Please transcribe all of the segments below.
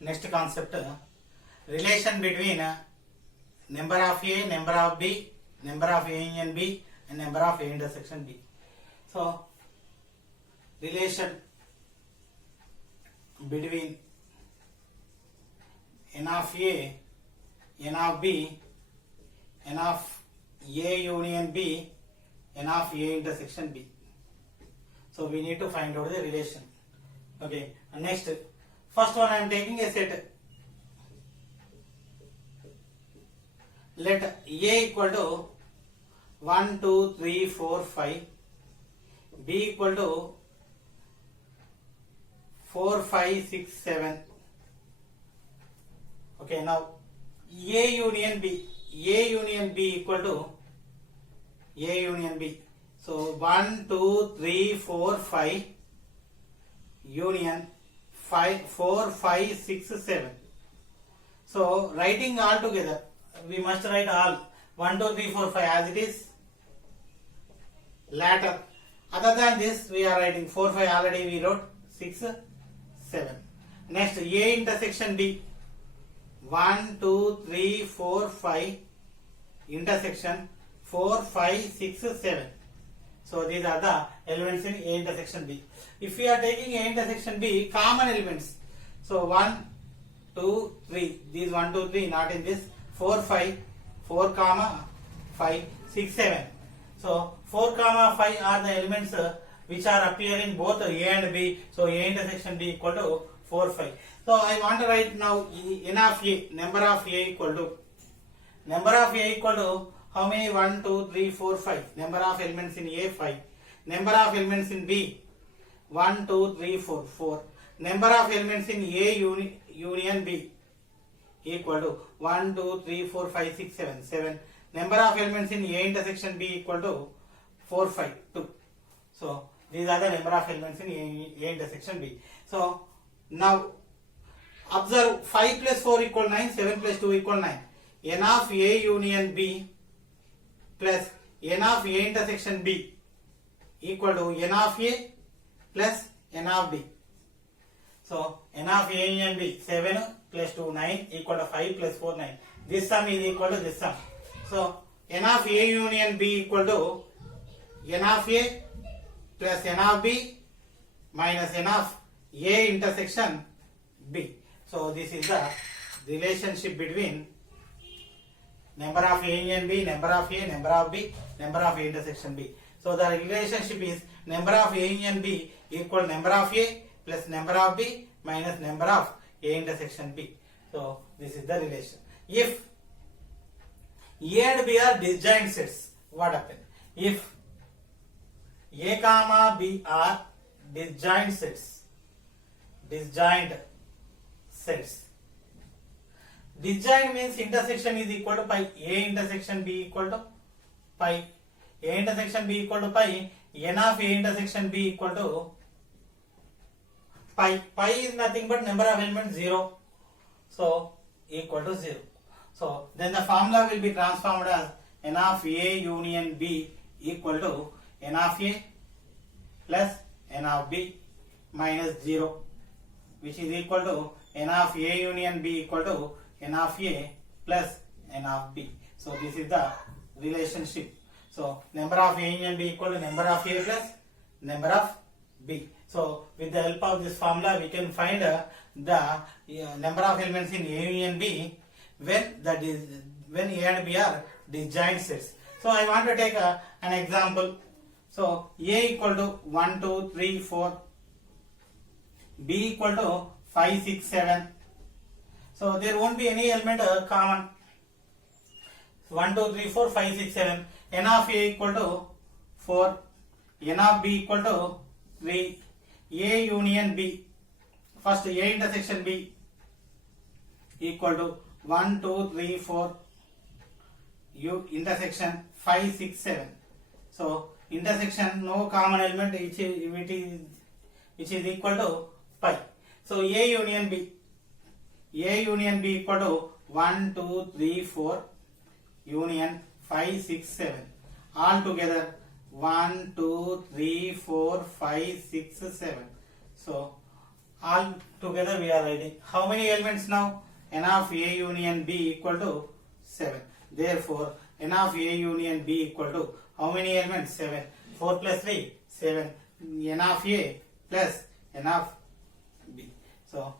Next concept, relation between number of A, number of B, number of A union B, and number of A intersection B. So, relation between n of A, n of B, n of A union B, n of A intersection B. So, we need to find out the relation. Okay, and next, first one I am taking a set. Let A equal to 1, 2, 3, 4, 5, B equal to 4, 5, 6, 7. Okay, now A union B equal to A union B. So 1, 2, 3, 4, 5 union 5, 4, 5, 6, 7. So writing all together, we must write all 1, 2, 3, 4, 5 as it is. Later, other than this, we are writing 4, 5 already we wrote, 6, 7. Next, A intersection B. 1, 2, 3, 4, 5 intersection 4, 5, 6, 7. So these are the elements in A intersection B. If we are taking A intersection B, common elements. So 1, 2, 3. These 1, 2, 3 not in this. 4, 5. 4, 5, 6, 7. So 4, 5 are the elements which are appearing both A and B. So A intersection B equal to 4, 5. So I want to write now n of A, number of A equal to how many? 1, 2, 3, 4, 5. Number of elements in A, 5. Number of elements in B, 1, 2, 3, 4, 4. Number of elements in A union B equal to 1, 2, 3, 4, 5, 6, 7, 7. Number of elements in A intersection B equal to 4, 5, 2. So these are the number of elements in A intersection B. So now observe 5 plus 4 equal 9, 7 plus 2 equal 9. N of A union B plus n of A intersection B equal to n of A plus n of B. So n of A union B 7 plus 2 9 equal to 5 plus 4 9. This sum is equal to this sum. So n of A union B equal to n of A plus n of B minus n of A intersection B. So this is the relationship between number of A union B, number of A, number of B, number of A intersection B. So the relationship is number of A union B equal number of A plus number of B minus number of A intersection B. So this is the relation. If A and B are disjoint sets, what happens? If A comma B are disjoint sets. Disjoint means intersection is equal to pi. A intersection B equal to pi. A intersection B equal to pi. N of A intersection B equal to pi. Pi is nothing but number of elements 0. So equal to 0. So then the formula will be transformed as N of A union B equal to N of A plus N of B minus 0, which is equal to N of A union B equal to N of A plus N of B. So this is the relationship. So number of A union B equal to number of A plus number of B. So with the help of this formula we can find the number of elements in A union B when A and B are disjoint sets. So I want to take an example. So A equal to 1, 2, 3, 4. B equal to 5, 6, 7. So there won't be any element common. 1, 2, 3, 4, 5, 6, 7. N of A equal to 4. N of B equal to 3. A union B. First A intersection B equal to 1, 2, 3, 4. U intersection 5, 6, 7. So intersection no common element which is equal to pi. So A union B equal to 1, 2, 3, 4 union 5, 6, 7. All together 1, 2, 3, 4, 5, 6, 7. So All together we are writing. How many elements now? N of A union B equal to 7. Therefore, N of A union B equal to how many elements? 7. 4 plus 3, 7. N of A plus N of B. So,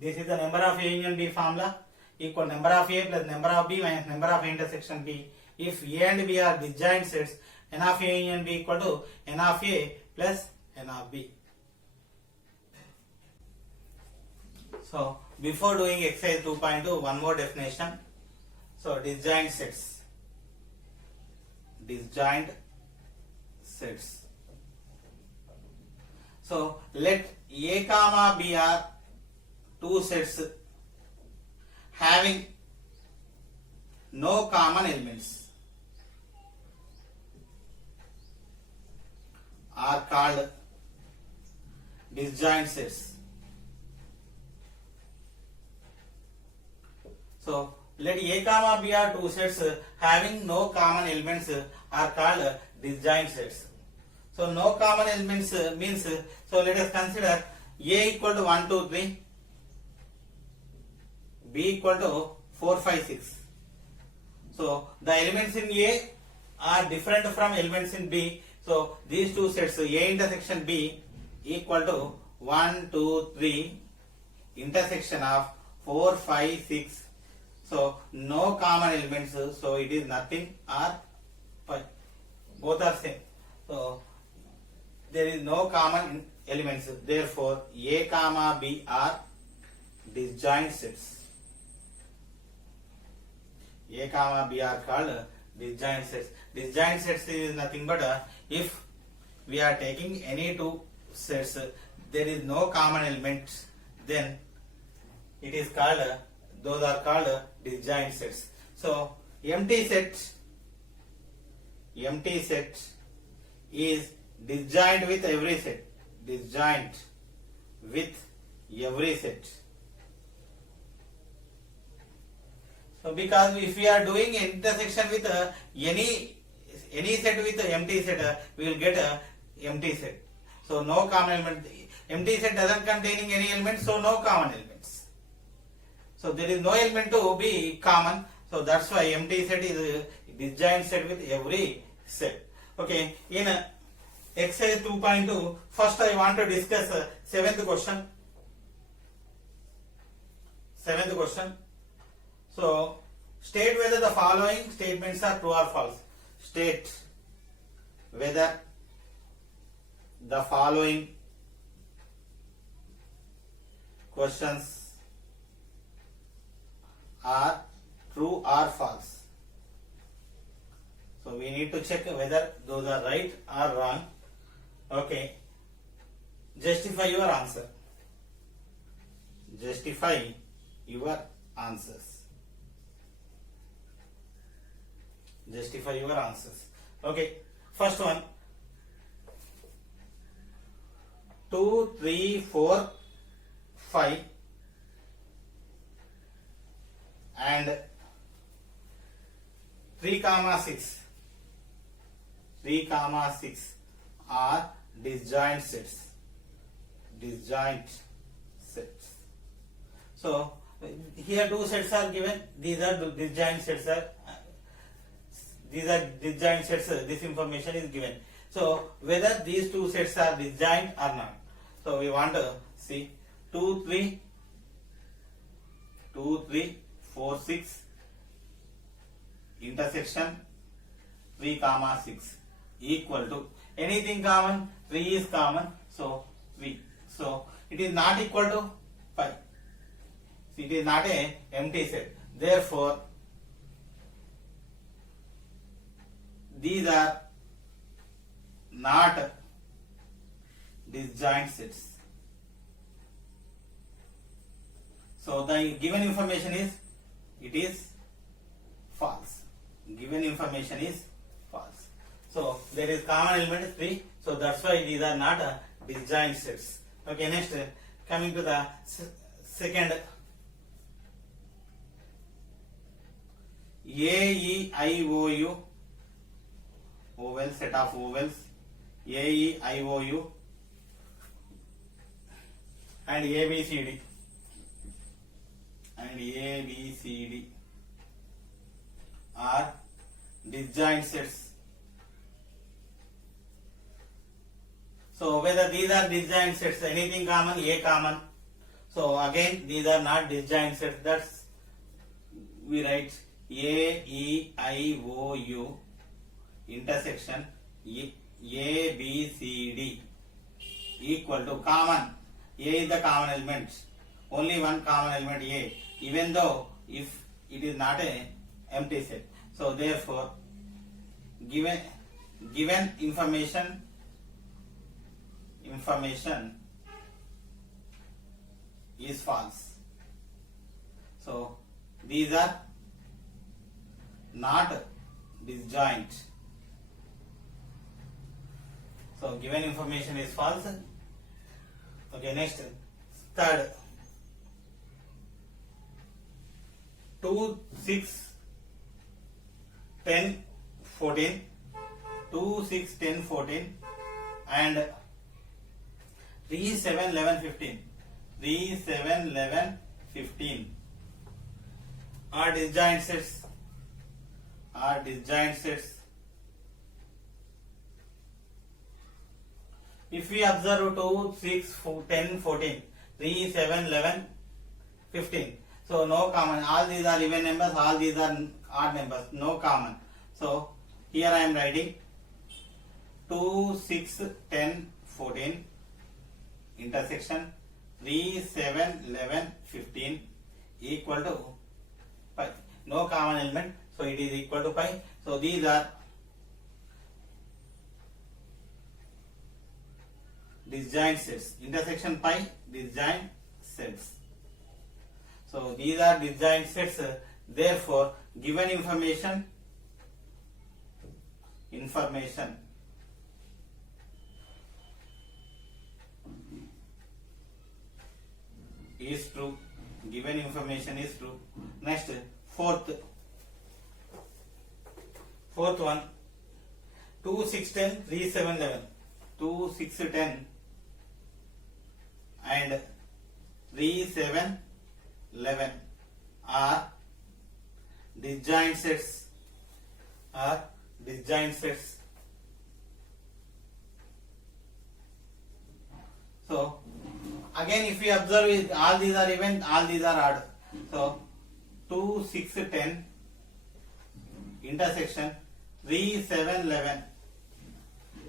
this is the number of A union B formula, equal number of A plus number of B minus number of A intersection B. If A and B are disjoint sets, N of A union B equal to N of A plus N of B. So, before doing exercise 2.2, one more definition. So, disjoint sets. Disjoint sets. So, let A comma B are two sets having no common elements are called disjoint sets. So, let A comma B are two sets having no common elements are called disjoint sets. So, no common elements means, so let us consider A equal to 1, 2, 3, B equal to 4, 5, 6. So, the elements in A are different from elements in B. So, these two sets A intersection B equal to 1, 2, 3 intersection of 4, 5, 6. So, no common elements, so it is nothing or both are same. So, there is no common elements. Therefore, A comma B are disjoint sets. A comma B are called disjoint sets. Disjoint sets is nothing but if we are taking any two sets, there is no common elements, then it is called, those are called disjoint sets. So, empty set is disjoint with every set. Disjoint with every set. So, because if we are doing intersection with any set with empty set, we will get a empty set. So, no common element. Empty set doesn't containing any elements, so no common elements. So, there is no element to be common. So, that's why empty set is a disjoint set with every set. Okay, in exercise 2.2, first I want to discuss seventh question. So, state whether the following statements are true or false. State whether the following questions are true or false. So, we need to check whether those are right or wrong. Okay. Justify your answer. Justify your answers. Justify your answers. Okay. First one. 2, 3, 4, 5 and 3, 6. 3, 6 are disjoint sets. Disjoint sets. So, here two sets are given. These are disjoint sets. These are disjoint sets. This information is given. So, whether these two sets are disjoint or not. So, we want to see 2, 3, 4, 6 intersection 3, 6 equal to anything common. 3 is common, so 3. So, it is not equal to 5. It is not a empty set. Therefore, these are not disjoint sets. So, the given information is, it is false. Given information is false. So, there is common element 3. So, that's why these are not disjoint sets. Okay, next, coming to the second. A, E, I, O, U, oval, set of ovals, A, E, I, O, U, and ABCD and ABCD are disjoint sets. So whether these are disjoint sets, anything common, A common. So again these are not disjoint sets. That's we write A E I O U intersection A B C D equal to common. A is the common element. Only one common element A, even though if it is not a empty set. So therefore given information is false. So these are not disjoint. So given information is false. Okay, next, third, 2, 6, 10, 14, 2, 6, 10, 14 and 3, 7, 11, 15. 3, 7, 11, 15 are disjoint sets. If we observe 2, 6, 10, 14, 3, 7, 11, 15. So no common. All these are even numbers, all these are odd numbers. No common. So here I am writing 2, 6, 10, 14 intersection 3, 7, 11, 15 equal to pi. No common element. So it is equal to pi. So these are disjoint sets. Intersection pi, disjoint sets. So these are disjoint sets. Therefore, given information is true. Given information is true. Next, fourth one, 2, 6, 10, 3, 7, 11. 2, 6, 10 and 3, 7, 11 are disjoint sets. So again, if we observe it, all these are even, all these are odd. So 2, 6, 10 intersection 3, 7, 11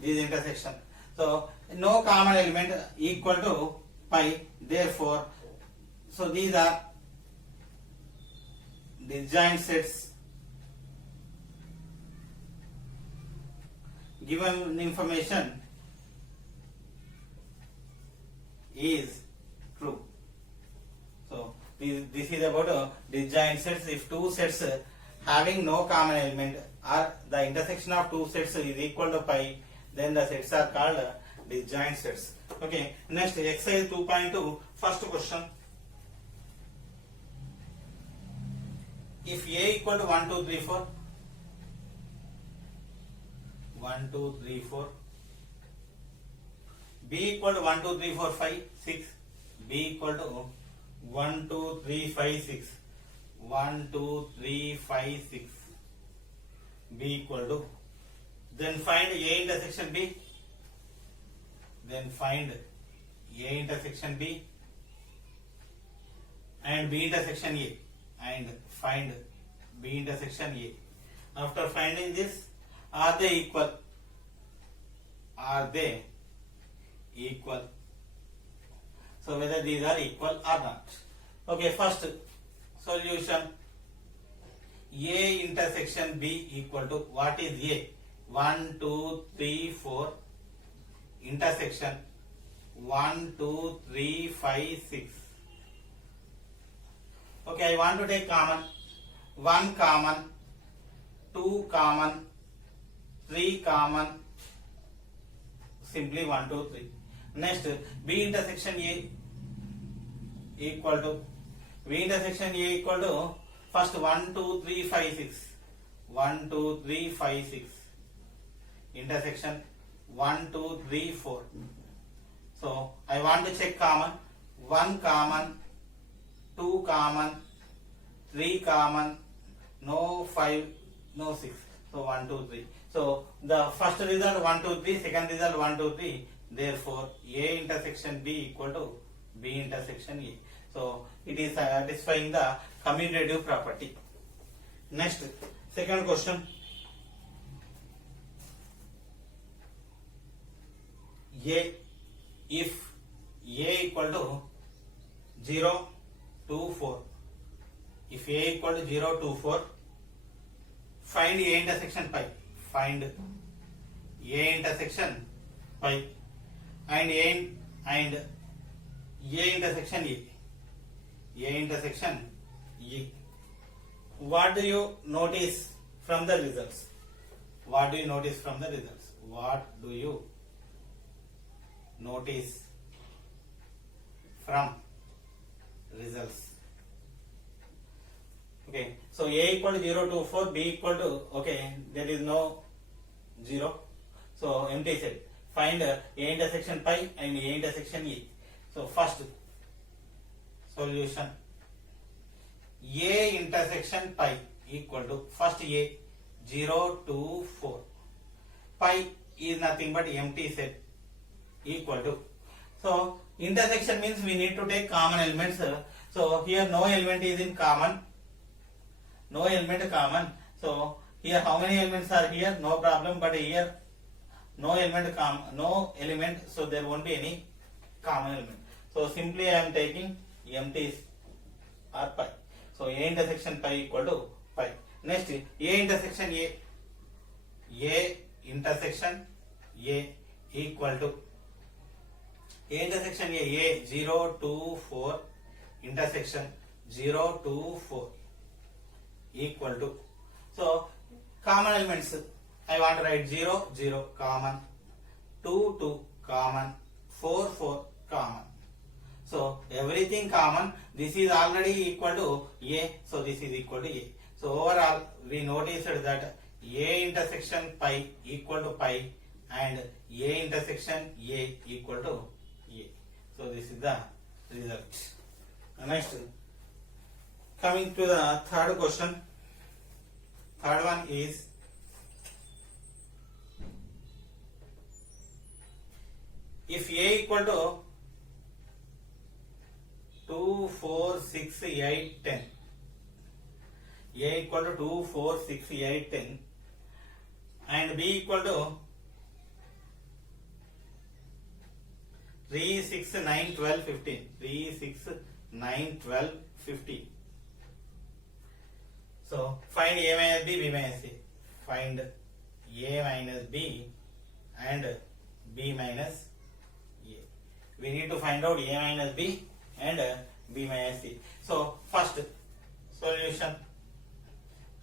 this intersection. So no common element equal to pi. Therefore, so these are disjoint sets. Given information is true. So this is about disjoint sets. If two sets having no common element or the intersection of two sets is equal to pi, then the sets are called disjoint sets. Okay, next exercise 2.2, first question. If A equal to 1, 2, 3, 4, 1, 2, 3, 4, B equal to 1, 2, 3, 4, 5, 6, B equal to 1, 2, 3, 5, 6, 1, 2, 3, 5, 6, B equal to, then find A intersection B, and B intersection A, and find B intersection A. After finding this, are they equal? So whether these are equal or not. Okay, first solution, A intersection B equal to, what is A? 1, 2, 3, 4 intersection 1, 2, 3, 5, 6. Okay, I want to take common. 1 common, 2 common, 3 common, simply 1, 2, 3. Next, B intersection A equal to, first 1, 2, 3, 5, 6. 1, 2, 3, 5, 6. Intersection 1, 2, 3, 4. So I want to check common. 1 common, 2 common, 3 common, no 5, no 6. So 1, 2, 3. So the first result 1, 2, 3, second result 1, 2, 3. Therefore, A intersection B equal to B intersection A. So it is satisfying the commutative property. Next, second question. A, if A equal to 0, 2, 4. If A equal to 0, 2, 4, find A intersection pi. Find A intersection pi and A intersection A. A intersection E. What do you notice from the results? What do you notice from the results? What do you notice from results? Okay, so A equal to 0 to 4, B equal to, okay, there is no 0, so empty set. Find A intersection pi and A intersection E. So first solution, A intersection pi equal to, first A, 0 to 4. Pi is nothing but empty set equal to. So intersection means we need to take common elements. So here no element is in common. No element common. So here how many elements are here? No problem. But here no element no element. So there won't be any common element. So simply I am taking empties or pi. So A intersection pi equal to pi. Next, A intersection A. A intersection A equal to A intersection A 0 to 4 intersection 0 to 4 equal to. So common elements I want to write 0 0 common, 2 2 common, 4 4 common. So everything common. This is already equal to A, so this is equal to A. So overall we noticed that A intersection pi equal to pi and A intersection A equal to A. So this is the result. Next, coming to the third question. Third one is, if A equal to 2, 4, 6, 8, 10. A equal to 2, 4, 6, 8, 10 and B equal to 3, 6, 9, 12, 15. 3, 6, 9, 12, 15. So find A minus B, B minus A. Find A minus B and B minus A. We need to find out A minus B and B minus C. So first solution,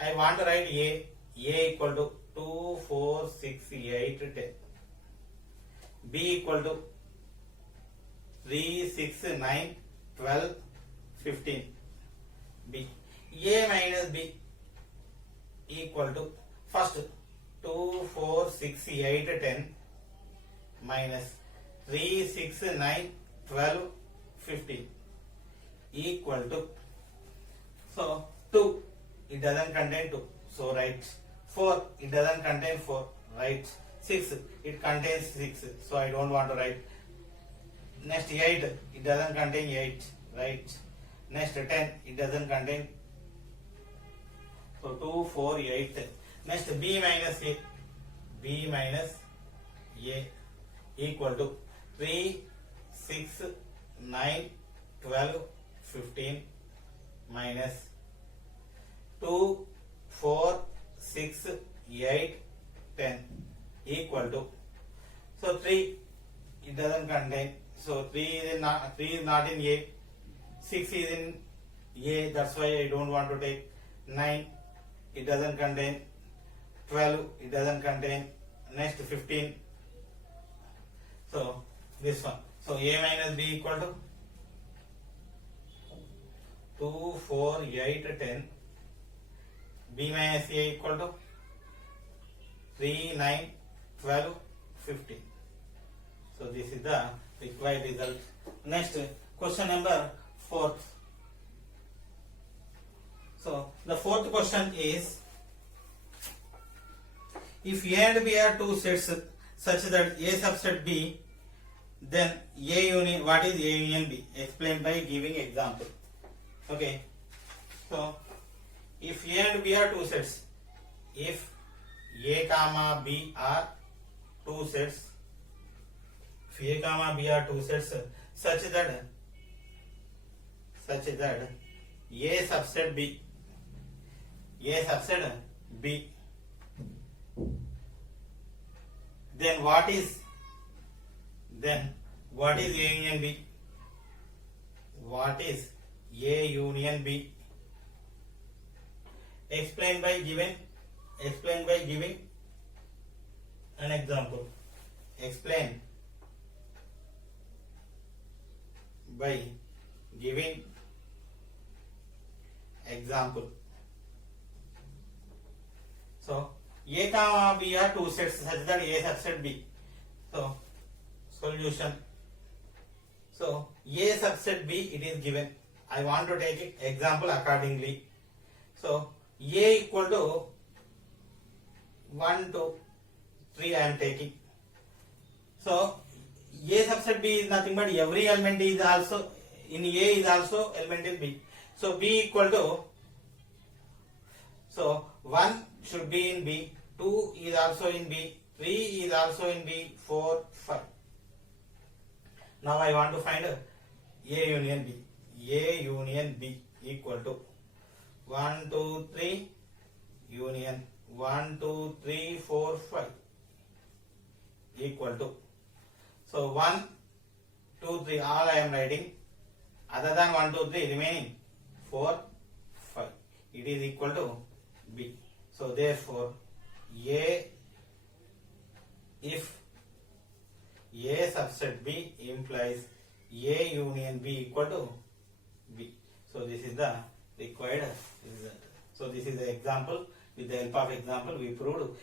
I want to write A equal to 2, 4, 6, 8, 10. B equal to 3, 6, 9, 12, 15. B. A minus B equal to, first 2, 4, 6, 8, 10 minus 3, 6, 9, 12, 15 equal to, so 2, it doesn't contain 2, so write 4, it doesn't contain 4, write 6, it contains 6, so I don't want to write. Next 8, it doesn't contain 8, write. Next 10, it doesn't contain, so 2, 4, 8, 10. Next B minus A, B minus A equal to 3, 6, 9, 12, 15 minus 2, 4, 6, 8, 10 equal to, so 3, it doesn't contain, so 3 is not in A, 6 is in A, that's why I don't want to take. 9, it doesn't contain. 12, it doesn't contain. Next 15, so this one. So A minus B equal to 2, 4, 8, 10. B minus A equal to 3, 9, 12, 15. So this is the required result. Next, Question number 4. So the fourth question is, if A and B are two sets such that A subset B, then A union, what is A union B? Explain by giving example. Okay. So if A and B are two sets, if A comma B are two sets, if A comma B are two sets such that A subset B, then what is A union B? What is A union B? Explain by giving an example. Explain by giving example. So A comma B are two sets such that A subset B. So solution. So A subset B, it is given. I want to take it example accordingly. So A equal to 1, 2, 3 I am taking. So A subset B is nothing but every element is also in A is also element in B. So B equal to, so 1 should be in B, 2 is also in B, 3 is also in B, 4, 5. Now I want to find A union B. A union B equal to 1, 2, 3 union 1, 2, 3, 4, 5 equal to. So 1, 2, 3 all I am writing. Other than 1, 2, 3 remaining 4, 5. It is equal to B. So therefore if A subset B implies A union B equal to B. So this is the required result. So this is the example. With the help of example we proved